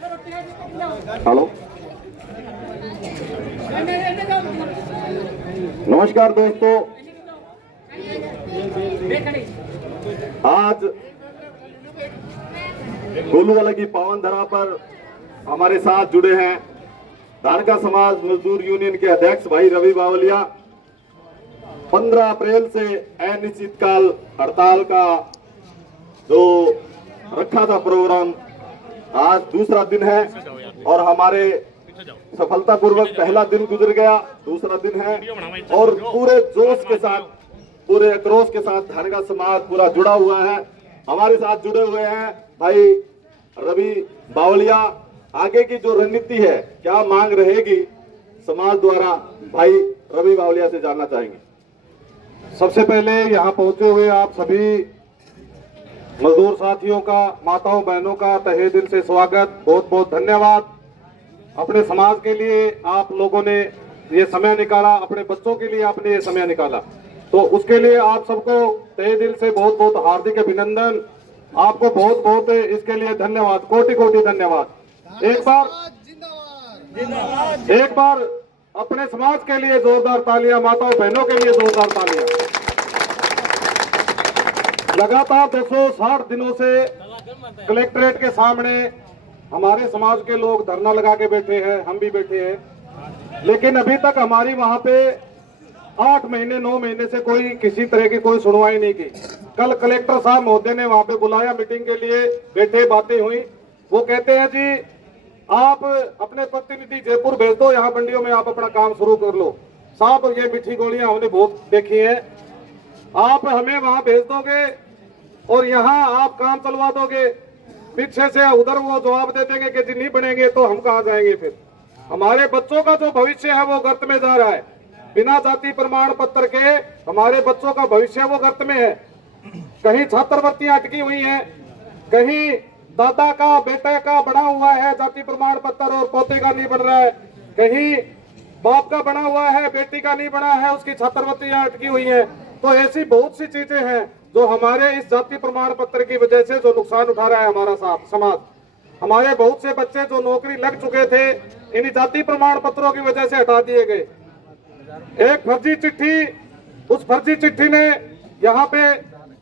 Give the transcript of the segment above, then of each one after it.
Hello, नमस्कार दोस्तों। आज गोलूवाला की पावन धरा पर हमारे साथ जुड़े हैं धारका समाज मजदूर यूनियन के अध्यक्ष भाई रवि बावलिया। 15 अप्रैल से अनिश्चितकाल हड़ताल का जो रखा था प्रोग्राम, आज दूसरा दिन है और हमारे सफलतापूर्वक पहला दिन गुजर गया, दूसरा दिन है और पूरे जोश के साथ, पूरे आक्रोश के साथ धारका समाज पूरा जुड़ा हुआ है। हमारे साथ जुड़े हुए हैं भाई रवि बावलिया। आगे की जो रणनीति है, क्या मांग रहेगी समाज द्वारा, भाई रवि बावलिया से जानना चाहेंगे। सबसे पहले यहाँ पहुंचे हुए आप सभी मजदूर साथियों का, माताओं बहनों का तहे दिल से स्वागत, बहुत बहुत धन्यवाद। अपने समाज के लिए आप लोगों ने ये समय निकाला, अपने बच्चों के लिए आपने ये समय निकाला, तो उसके लिए आप सबको तहे दिल से बहुत बहुत हार्दिक अभिनंदन। आपको बहुत बहुत इसके लिए धन्यवाद, कोटि कोटि धन्यवाद। एक बार अपने समाज के लिए जोरदार तालियां, माताओं बहनों के लिए जोरदार तालियां। लगातार 260 दिनों से कलेक्ट्रेट के सामने हमारे समाज के लोग धरना लगा के बैठे हैं, हम भी बैठे हैं, लेकिन अभी तक हमारी वहां पे 8 महीने 9 महीने से कोई किसी तरह की कोई सुनवाई नहीं की। कल कलेक्टर साहब महोदय ने वहां पे बुलाया मीटिंग के लिए, बैठे बातें हुई। वो कहते हैं जी आप अपने प्रतिनिधि जयपुर भेज दो, यहाँ मंडियों में आप अपना काम शुरू कर लो। साहब ये मीठी गोलियां हमने बहुत देखी है, आप हमें वहां भेज दोगे और यहाँ आप काम चलवा दोगे, पीछे से उधर वो जवाब दे देंगे कि जी नहीं बनेंगे तो हम कहाँ जाएंगे। फिर हमारे बच्चों का जो भविष्य है वो गर्त में जा रहा है। बिना जाति प्रमाण पत्र के हमारे बच्चों का भविष्य वो गर्त में है। कहीं छात्रवृत्तियां अटकी हुई हैं, कहीं दादा का बेटे का बना हुआ है जाति प्रमाण पत्र और पोते का नहीं बन रहा है, कहीं बाप का बना हुआ है बेटी का नहीं बना है, उसकी छात्रवृत्तियां अटकी हुई हैं। तो ऐसी बहुत सी चीजें हैं जो हमारे इस जाति प्रमाण पत्र की वजह से जो नुकसान उठा रहा है हमारा समाज। हमारे बहुत से बच्चे जो नौकरी लग चुके थे इन जाति प्रमाण पत्रों की वजह से हटा दिए गए। एक फर्जी चिट्ठी, उस फर्जी चिट्ठी ने यहाँ पे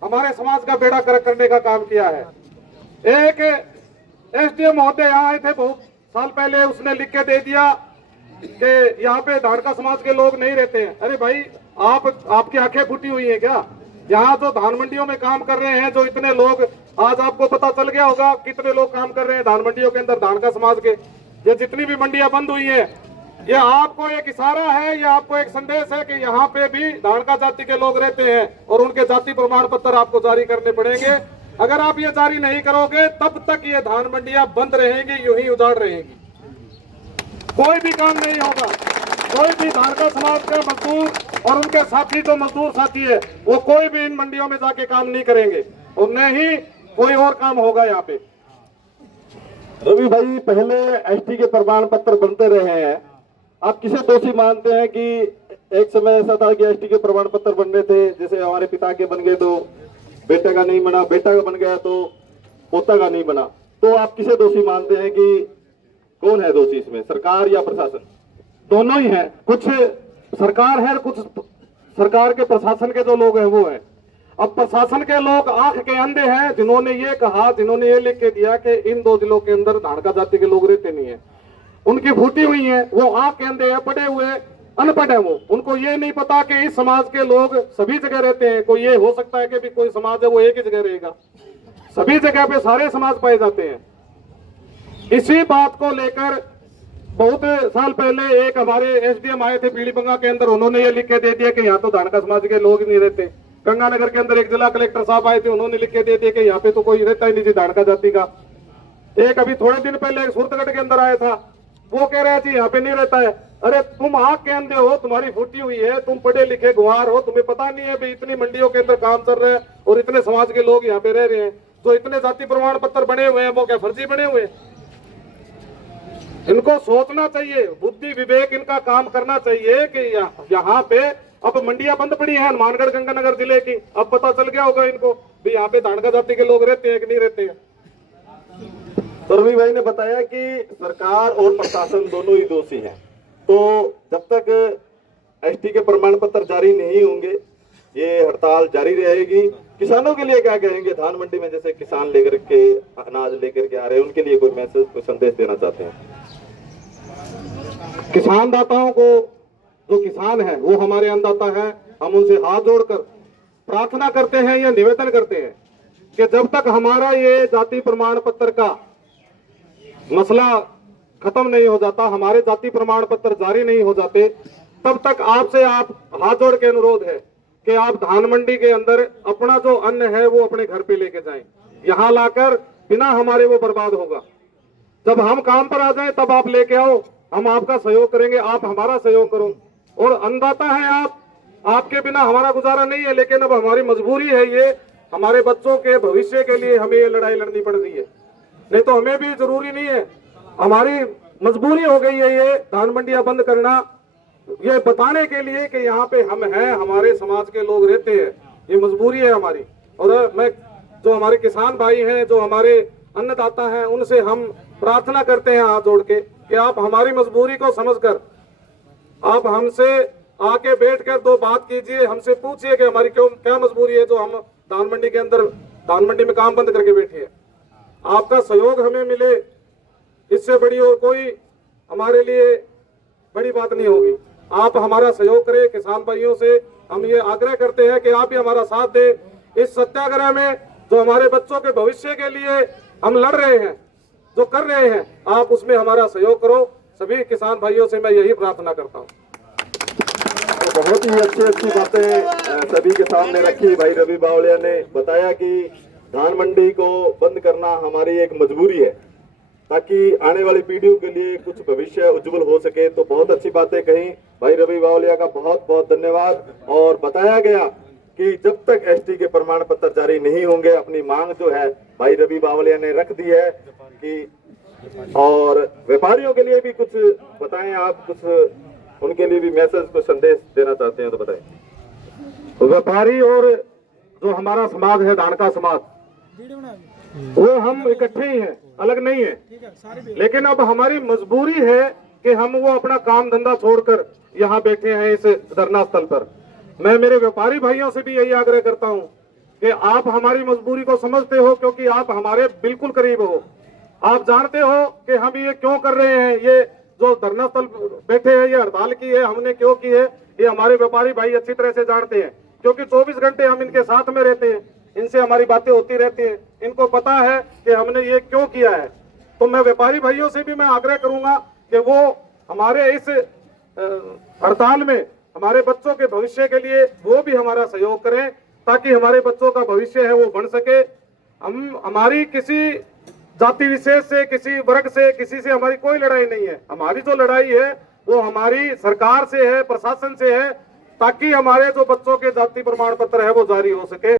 हमारे समाज का बेड़ा गर्क करने का काम किया है। एक एसडीएम महोदय यहाँ आए थे बहुत साल पहले, उसने लिख के दे दिया कि यहाँ पे धारका समाज के लोग नहीं रहते हैं। अरे भाई आपकी आंखें फूटी हुई है क्या? यहाँ जो धान मंडियों में काम कर रहे हैं जो इतने लोग, आज आपको पता चल गया होगा कितने लोग काम कर रहे हैं धान मंडियों के अंदर धारका समाज के। ये जितनी भी मंडियां बंद हुई है, ये आपको एक इशारा है, ये आपको एक संदेश है कि यहाँ पे भी धारका जाति के लोग रहते हैं और उनके जाति प्रमाण पत्र आपको जारी करने पड़ेंगे। अगर आप ये जारी नहीं करोगे तब तक ये धान मंडियां बंद रहेंगी, यूं ही उजाड़ रहेंगी, कोई भी काम नहीं होगा। कोई भी धारका समाज के मजदूर और उनके साथी जो मजदूर साथी है वो कोई भी इन मंडियों में जाके काम नहीं करेंगे और न ही कोई और काम होगा यहाँ पे। रवि भाई, पहले एसटी के प्रमाण पत्र बनते रहे हैं, आप किसे दोषी मानते हैं कि एक समय ऐसा था कि एसटी के प्रमाण पत्र बन रहे थे, जैसे हमारे पिता के बन गए तो बेटे का नहीं बना, बेटा का बन गया तो पोता का नहीं बना, तो आप किसे दोषी मानते हैं कि कौन है दोषी इसमें, सरकार या प्रशासन? दोनों ही हैं, कुछ सरकार है, कुछ सरकार के प्रशासन के जो लोग हैं वो है। अब प्रशासन के लोग आंख के अंधे हैं, जिन्होंने ये कहा, जिन्होंने ये लिख के दिया कि इन 2 जिलों के अंदर धारका जाति के लोग रहते नहीं है, उनकी फूटी हुई है, वो आंख के अंधे हैं, पढ़े हुए अनपढ़ है वो। उनको ये नहीं पता कि इस समाज के लोग सभी जगह रहते हैं। कोई ये हो सकता है कि भी कोई समाज है वो एक ही जगह रहेगा, सभी जगह पे सारे समाज पाए जाते हैं। इसी बात को लेकर बहुत साल पहले एक हमारे एसडीएम आए थे पीलीबंगा के अंदर, उन्होंने ये लिख के दे दिया कि यहाँ तो धारका समाज के लोग नहीं रहते। गंगानगर के अंदर एक जिला कलेक्टर साहब आए थे, उन्होंने लिख के दे दिया कि यहाँ पे तो कोई रहता ही नहीं जी धारका जाति का। एक अभी थोड़े दिन पहले एक सूरतगढ़ के अंदर आया था, वो कह रहे हैं जी यहाँ पे नहीं रहता है। अरे तुम आंख के अंधे हो, तुम्हारी फूटी हुई है, तुम पढ़े लिखे गुहार हो, तुम्हें पता नहीं है भाई इतनी मंडियों के अंदर काम चल रहा है और इतने समाज के लोग यहाँ पे रह रहे हैं, जो इतने जाति प्रमाण पत्र बने हुए हैं वो क्या फर्जी बने हुए हैं? इनको सोचना चाहिए, बुद्धि विवेक इनका काम करना चाहिए कि यहाँ पे अब मंडियां बंद पड़ी हैं हनुमानगढ़ गंगानगर जिले की। अब पता चल गया होगा इनको भी यहाँ पे धारका जाति के लोग रहते हैं कि नहीं रहते हैं। तो रवि भाई ने बताया कि सरकार और प्रशासन दोनों ही दोषी हैं। तो जब तक एसटी के प्रमाण पत्र जारी नहीं होंगे ये हड़ताल जारी रहेगी। किसानों के लिए क्या कहेंगे? धान मंडी में जैसे किसान लेकर के अनाज लेकर के आ रहे हैं, उनके लिए कोई मैसेज, कोई संदेश देना चाहते हैं? किसान दाताओं को, जो किसान है वो हमारे अन्नदाता है, हम उनसे हाथ जोड़कर प्रार्थना करते हैं या निवेदन करते हैं कि जब तक हमारा ये जाति प्रमाण पत्र का मसला खत्म नहीं हो जाता, हमारे जाति प्रमाण पत्र जारी नहीं हो जाते, तब तक आपसे आप हाथ जोड़ के अनुरोध है कि आप धान मंडी के अंदर अपना जो अन्न है वो अपने घर पे लेके जाएं। यहाँ लाकर बिना हमारे वो बर्बाद होगा। जब हम काम पर आ जाएं तब आप लेके आओ, हम आपका सहयोग करेंगे, आप हमारा सहयोग करो। और अन्नदाता है आप, आपके बिना हमारा गुजारा नहीं है, लेकिन अब हमारी मजबूरी है, ये हमारे बच्चों के भविष्य के लिए हमें ये लड़ाई लड़नी पड़ रही है। नहीं तो हमें भी जरूरी नहीं है, हमारी मजबूरी हो गई है ये धान मंडियां बंद करना, ये बताने के लिए कि यहाँ पे हम हैं, हमारे समाज के लोग रहते हैं, ये मजबूरी है हमारी। और मैं जो हमारे किसान भाई हैं, जो हमारे अन्नदाता हैं, उनसे हम प्रार्थना करते हैं हाथ जोड़ के कि आप हमारी मजबूरी को समझकर आप हमसे आके बैठकर दो बात कीजिए, हमसे पूछिए कि हमारी क्यों क्या मजबूरी है जो हम धान मंडी के अंदर धान मंडी में काम बंद करके बैठे हैं। आपका सहयोग हमें मिले, इससे बड़ी और कोई हमारे लिए बड़ी बात नहीं होगी। आप हमारा सहयोग करें। किसान भाइयों से हम ये आग्रह करते हैं कि आप भी हमारा साथ दें इस सत्याग्रह में, जो हमारे बच्चों के भविष्य के लिए हम लड़ रहे हैं, जो कर रहे हैं, आप उसमें हमारा सहयोग करो। सभी किसान भाइयों से मैं यही प्रार्थना करता हूँ। तो बहुत ही अच्छी बातें सभी के सामने रखी। भाई रवि बावलिया ने बताया कि धान मंडी को बंद करना हमारी एक मजबूरी है ताकि आने वाली पीढ़ियों के लिए कुछ भविष्य उज्जवल हो सके। तो बहुत अच्छी बातें कही भाई रवि बावलिया का बहुत बहुत धन्यवाद। और बताया गया कि जब तक एसटी के प्रमाण पत्र जारी नहीं होंगे, अपनी मांग जो है भाई रवि बावलिया ने रख दी है कि, और व्यापारियों के लिए भी कुछ बताएं आप, कुछ उनके लिए भी मैसेज, कुछ संदेश देना चाहते हैं तो बताएं। व्यापारी और जो हमारा समाज है, धान का समाज, वो हम इकट्ठे ही हैं, अलग नहीं है। लेकिन अब हमारी मजबूरी है कि हम वो अपना काम धंधा छोड़कर यहाँ बैठे हैं इस धरना स्थल पर। मैं मेरे व्यापारी भाइयों से भी यही आग्रह करता हूँ कि आप हमारी मजबूरी को समझते हो, क्योंकि आप हमारे बिल्कुल करीब हो। आप जानते हो कि हम ये क्यों कर रहे हैं, ये जो धरना स्थल बैठे हैं, ये हड़ताल की है, हमने क्यों की है, ये हमारे व्यापारी भाई अच्छी तरह से जानते हैं, क्योंकि 24 घंटे हम इनके साथ में रहते हैं, इनसे हमारी बातें होती रहती हैं, इनको पता है कि हमने ये क्यों किया है। तो मैं व्यापारी भाइयों से भी मैं आग्रह करूंगा कि वो हमारे इस हड़ताल में हमारे बच्चों के भविष्य के लिए वो भी हमारा सहयोग करें, ताकि हमारे बच्चों का भविष्य है वो बन सके। हम हमारी किसी जाति विशेष से, किसी वर्ग से, किसी से हमारी कोई लड़ाई नहीं है। हमारी जो लड़ाई है वो हमारी सरकार से है, प्रशासन से है, ताकि हमारे जो बच्चों के जाति प्रमाण पत्र है वो जारी हो सके।